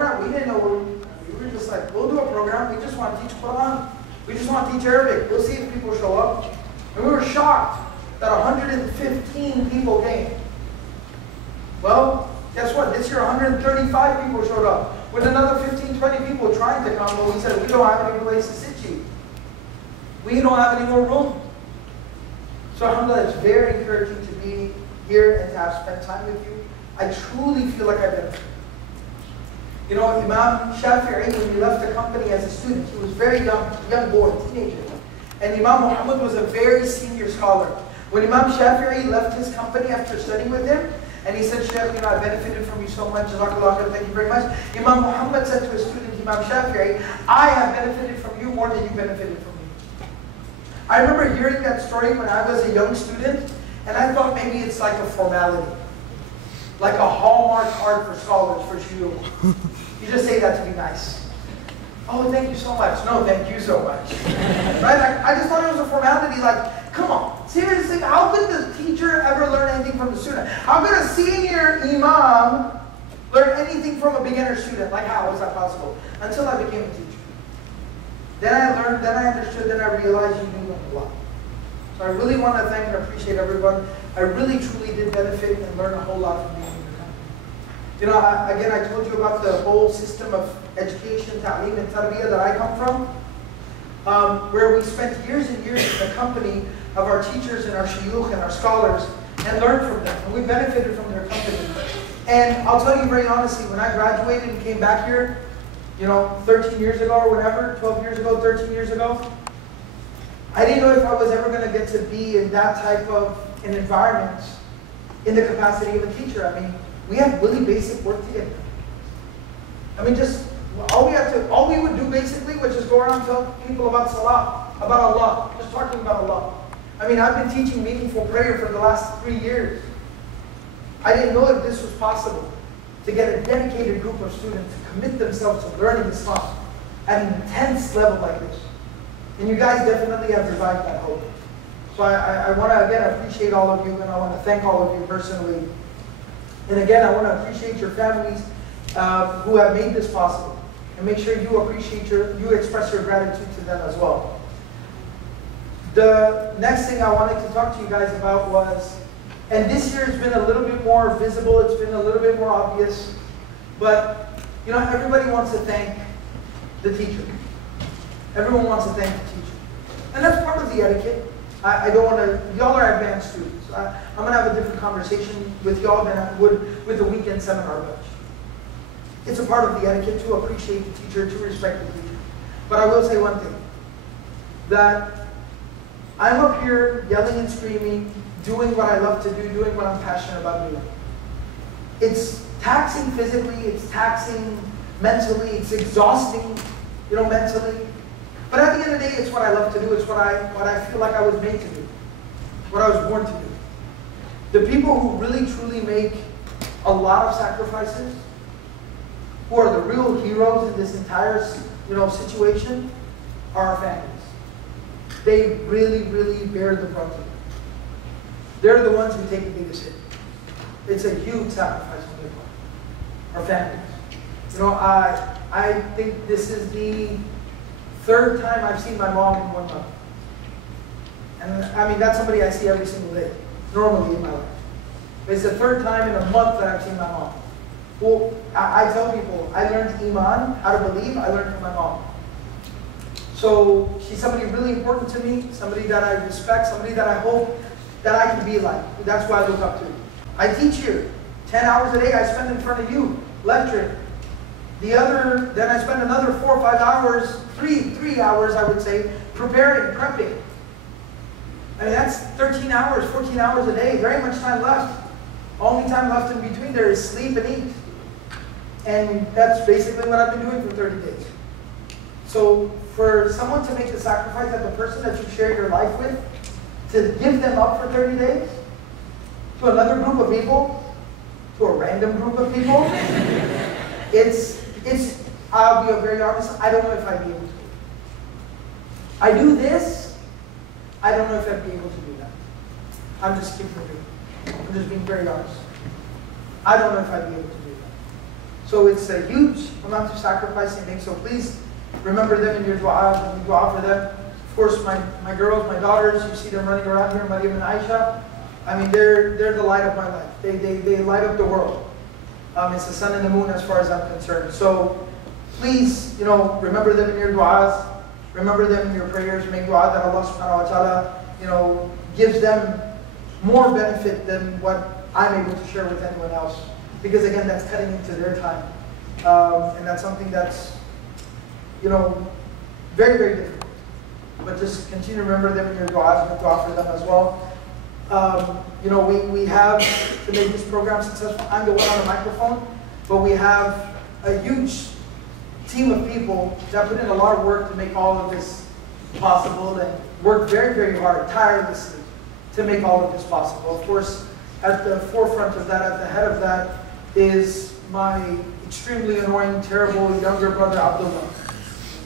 We didn't know. We were just like, we'll do a program. We just want to teach Quran. We just want to teach Arabic. We'll see if people show up. And we were shocked that 115 people came. Well, guess what? This year 135 people showed up. With another 15, 20 people trying to come, but we said, we don't have any place to sit you. We don't have any more room. So alhamdulillah, it's very encouraging to be here and to have spent time with you. I truly feel like I've been. You know, Imam Shafi'i, when he left the company as a student, he was very young boy, teenager. And Imam Muhammad was a very senior scholar. When Imam Shafi'i left his company after studying with him, and he said, Shaykh, you know, I benefited from you so much, Jazakallah khair, thank you very much. Imam Muhammad said to his student, Imam Shafi'i, I have benefited from you more than you benefited from me. I remember hearing that story when I was a young student, and I thought maybe it's like a formality. Like a Hallmark card for scholars, for shuyukh. You just say that to be nice. Oh, thank you so much. No, thank you so much. Right? I just thought it was a formality, like, come on. Seriously, how could the teacher ever learn anything from the student? How could a senior imam learn anything from a beginner student? Like, how is that possible? Until I became a teacher. Then I learned, then I understood, then I realized you do learn a lot. So I really want to thank and appreciate everyone. I really, truly did benefit and learn a whole lot from being in your company. You know, again, I told you about the whole system of education, ta'lim, and tarbiyah that I come from, where we spent years and years in the company of our teachers and our shuyukh and our scholars and learned from them. And we benefited from their company. And I'll tell you very honestly, when I graduated and came back here, you know, 13 years ago or whatever, 12 years ago, 13 years ago, I didn't know if I was ever going to get to be in that type of an environment in the capacity of a teacher. I mean, we had really basic work to get done. I mean, just all we would do basically was just go around and tell people about Salah, about Allah, just talking about Allah. I mean, I've been teaching meaningful prayer for the last 3 years. I didn't know if this was possible, to get a dedicated group of students to commit themselves to learning Islam at an intense level like this. And you guys definitely have revived that hope. So I want to, again, appreciate all of you, and I want to thank all of you personally. And again, I want to appreciate your families who have made this possible. And make sure you express your gratitude to them as well. The next thing I wanted to talk to you guys about was, and this year has been a little bit more visible, it's been a little bit more obvious, but you know, everybody wants to thank the teacher. Everyone wants to thank the teacher. And that's part of the etiquette. I don't want to, y'all are advanced students. I'm going to have a different conversation with y'all than I would with the weekend seminar batch. It's a part of the etiquette to appreciate the teacher, to respect the teacher. But I will say one thing, that I'm up here yelling and screaming, doing what I love to do, doing what I'm passionate about doing. It's taxing physically, it's taxing mentally, it's exhausting, you know, mentally. But at the end of the day, it's what I love to do. It's what I feel like I was made to do, what I was born to do. The people who really, truly make a lot of sacrifices, who are the real heroes in this entire, you know, situation, are our families. They really, really bear the brunt of it. They're the ones who take the biggest hit. It's a huge sacrifice on their part. Our families. You know, I think this is the third time I've seen my mom in 1 month. And I mean, that's somebody I see every single day, normally in my life. But it's the third time in a month that I've seen my mom. Well, I tell people, I learned Iman, how to believe, I learned from my mom. So she's somebody really important to me, somebody that I respect, somebody that I hope that I can be like. That's who I look up to. I teach here. 10 hours a day I spend in front of you, lecturing. Then I spend another 4 or 5 hours, three hours I would say, preparing, prepping. I mean, that's 13 hours, 14 hours a day, very much time left. Only time left in between there is sleep and eat. And that's basically what I've been doing for 30 days. So for someone to make the sacrifice that the person that you share your life with, to give them up for 30 days, to another group of people, to a random group of people, I'll be very honest, I don't know if I'd be able to. I do this, I don't know if I'd be able to do that. I'm just keeping it real. I'm just being very honest. I don't know if I'd be able to do that. So it's a huge amount of sacrifice they make. So please remember them in your dua, when you dua for them. Of course, my girls, my daughters, you see them running around here, Maryam and Aisha. I mean, they're the light of my life. They light up the world. It's the sun and the moon as far as I'm concerned. So please, remember them in your du'as. Remember them in your prayers. Make dua that Allah subhanahu wa ta'ala, gives them more benefit than what I'm able to share with anyone else. Because again, that's cutting into their time. And that's something that's, very, very difficult. But just continue to remember them in your du'as and dua for them as well. We have to make this program successful. I'm the one on the microphone, but we have a huge team of people that put in a lot of work to make all of this possible and work very, very hard, tirelessly, to make all of this possible. Of course, at the forefront of that, at the head of that, is my extremely annoying, terrible younger brother, Abdullah.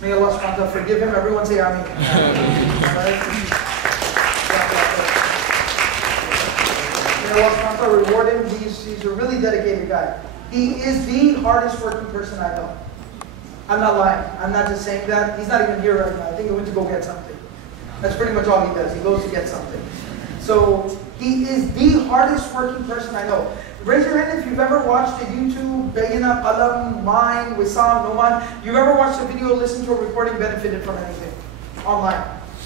May Allah subhanahu wa ta'ala forgive him. Everyone say Ameen. May Allah subhanahu wa ta'ala reward him. He's a really dedicated guy. He is the hardest working person I know. I'm not lying. I'm not just saying that. He's not even here right now. I think he went to go get something. That's pretty much all he does. He goes to get something. So he is the hardest working person I know. Raise your hand if you've ever watched a YouTube, Bayina, Qalam, Mine, Wissam, Noman. You've ever watched a video, listened to a recording, benefited from anything online.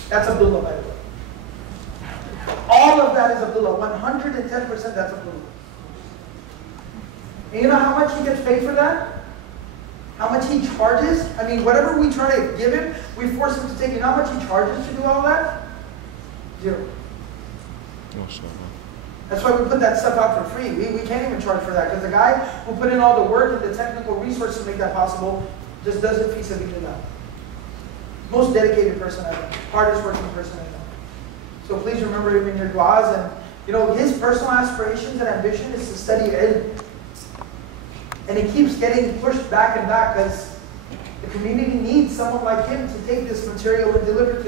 That's Abdullah, by the way. All of that is Abdullah. 110% that's Abdullah. And you know how much he gets paid for that? How much he charges? I mean, whatever we try to give him, we force him to take. You know how much he charges to do all that? 0. That's why we put that stuff out for free. We can't even charge for that, because the guy who put in all the work and the technical resources to make that possible just does it piece of it. Most dedicated person I know. Hardest working person I know. So please remember him in your du'as. And his personal aspirations and ambition is to study ilm. And he keeps getting pushed back and back, because the community needs someone like him to take this material and deliver it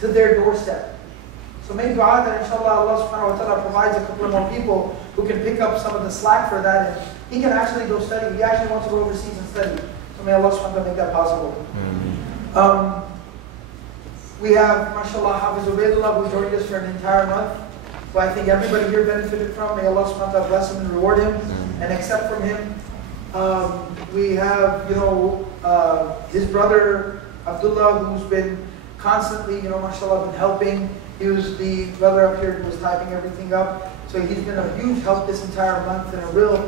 to their doorstep. So make dua that inshallah Allah subhanahu wa ta'ala provides a couple of more people who can pick up some of the slack for that, and he can actually go study. He actually wants to go overseas and study. So may Allah subhanahu wa ta'ala make that possible. We have, mashallah, Hafiz Ubaidullah, who joined us for an entire month, who I think everybody here benefited from. May Allah subhanahu wa ta'ala bless him and reward him and accept from him. We have, his brother Abdullah, who's been constantly, mashallah, been helping. He was the brother up here who was typing everything up. So he's been a huge help this entire month and a real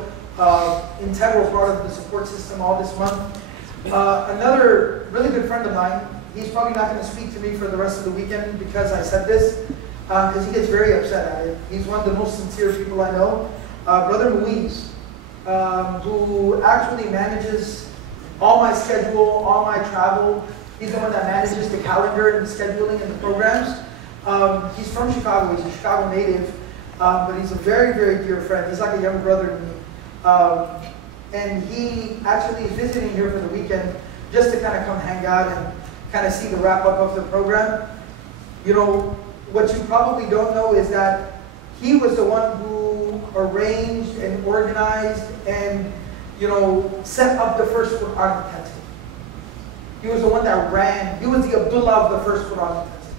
integral part of the support system all this month. Another really good friend of mine, he's probably not going to speak to me for the rest of the weekend because I said this, because he gets very upset at it. He's one of the most sincere people I know. Brother Muiz, who actually manages all my schedule, all my travel. He's the one that manages the calendar and the scheduling and the programs. He's from Chicago. He's a Chicago native, but he's a very, very dear friend. He's like a young brother to me. And he actually is visiting here for the weekend just to kind of come hang out and kind of see the wrap-up of the program. What you probably don't know is that he was the one who arranged and organized and, set up the first Quran intensive. He was the one that ran. He was the Abdullah of the first Quran intensive.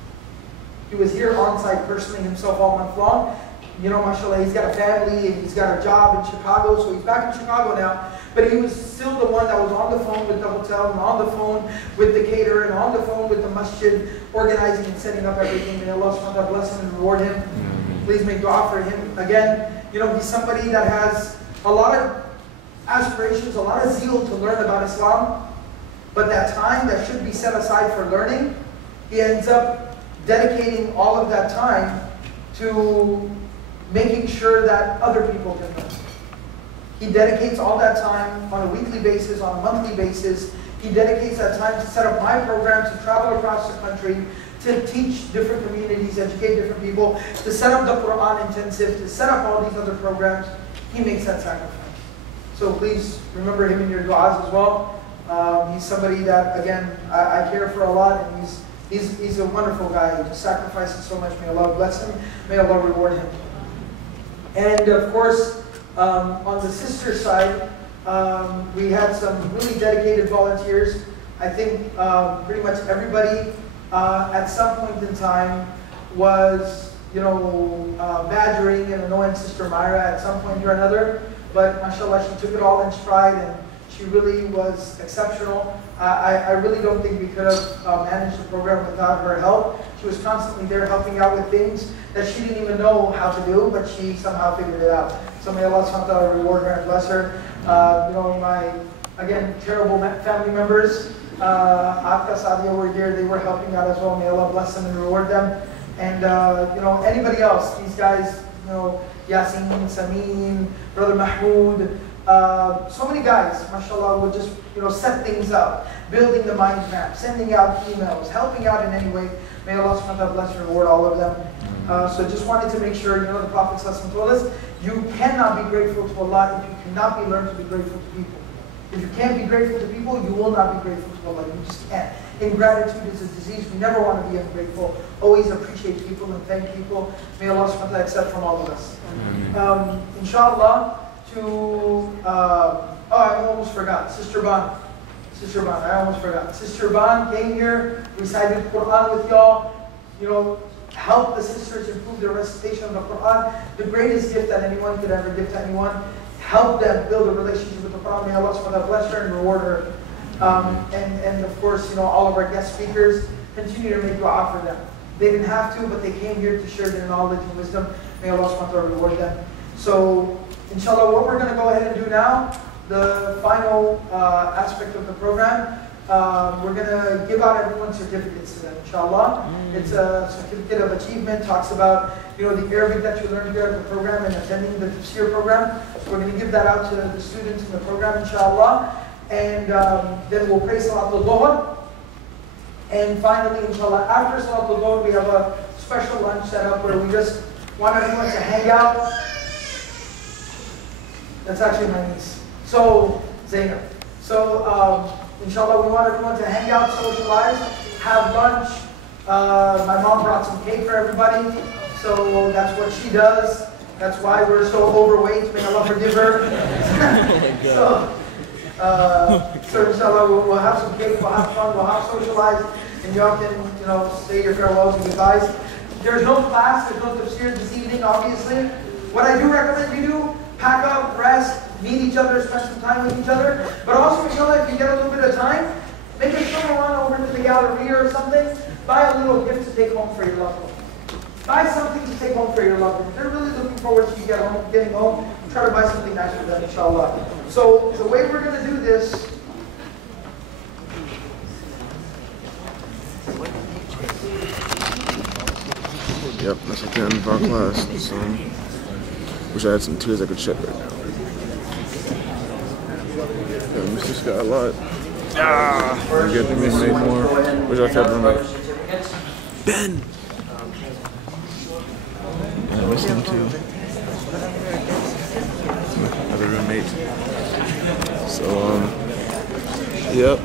He was here on site personally himself all month long. Mashallah, he's got a family and he's got a job in Chicago, so he's back in Chicago now. But he was still the one that was on the phone with the hotel and on the phone with the caterer and on the phone with the masjid, organizing and setting up everything. May Allah subhanahu wa ta'ala bless him and reward him. Please make dua for him. Again, he's somebody that has a lot of aspirations, a lot of zeal to learn about Islam, but that time that should be set aside for learning, he ends up dedicating all of that time to making sure that other people can learn. He dedicates all that time on a weekly basis, on a monthly basis. He dedicates that time to set up my programs, to travel across the country, to teach different communities, educate different people, to set up the Quran intensive, to set up all these other programs. He makes that sacrifice. So please remember him in your du'as as well. He's somebody that, again, I care for a lot, and he's a wonderful guy. He just sacrifices so much. May Allah bless him. May Allah reward him. And of course, on the sister side, We had some really dedicated volunteers. I think pretty much everybody at some point in time was, badgering and annoying Sister Myra at some point or another. But mashallah, she took it all in stride and she really was exceptional. I really don't think we could have managed the program without her help. She was constantly there helping out with things that she didn't even know how to do, but she somehow figured it out. So may Allah subhanahu wa ta'ala reward her and bless her. My, again, terrible family members, Atka, Sadia were here, they were helping out as well. May Allah bless them and reward them. And, anybody else, these guys, Yasin, Samin, Brother Mahmoud, so many guys, mashallah, would just, set things up, building the mind map, sending out emails, helping out in any way. May Allah subhanahu wa ta'ala bless and reward all of them. So just wanted to make sure, the Prophet told us, you cannot be grateful to Allah if you cannot be learned to be grateful to people. If you can't be grateful to people, you will not be grateful to Allah. You just can't. Ingratitude is a disease. We never want to be ungrateful. Always appreciate people and thank people. May Allah subhanahu wa ta'ala accept from all of us. Inshallah, I almost forgot. Sister Ban, I almost forgot. Sister Ban came here, recited Quran with y'all, help the sisters improve their recitation of the Quran. The greatest gift that anyone could ever give to anyone. Help them build a relationship with the Quran. May Allah subhanahu wa ta'ala bless her and reward her. And of course, all of our guest speakers, continue to make dua for them. They didn't have to, but they came here to share their knowledge and wisdom. May Allah subhanahu wa ta'ala reward them. So, inshallah, what we're going to go ahead and do now, the final aspect of the program, we're going to give out everyone's certificates to them, inshallah. It's a certificate of achievement, talks about the Arabic that you learned here at the program and attending the tafsir program. So we're going to give that out to the students in the program, inshallah. And then we'll pray Salatul Dhuhr. And finally, inshallah, after Salatul Dhuhr, we have a special lunch set up where we just want everyone to hang out. That's actually my niece. So, Zainab. So, inshallah, we want everyone to hang out, socialize, have lunch. My mom brought some cake for everybody. So that's what she does. That's why we're so overweight. May Allah forgive her. So inshallah, we'll have some cake, we'll have fun, we'll have socialize, and y'all can, say your farewells and goodbyes. There's no class, there's no tafsir this evening, obviously. What I do recommend you do, pack up, rest, meet each other, spend some time with each other. But also, inshallah, if you get a little bit of time, maybe come around over to the gallery or something, buy a little gift to take home for your loved one. Buy something to take home for your loved one. If they're really looking forward to you getting home, try to buy something nice for them, inshallah. So the way we're going to do this, yep, that's at the end of our class. So, wish I had some tears I could shed right now. Yeah, Mr. Scott a lot. I get to make more. Wish I kept him like Ben. I miss him too. Another roommate. So, yep.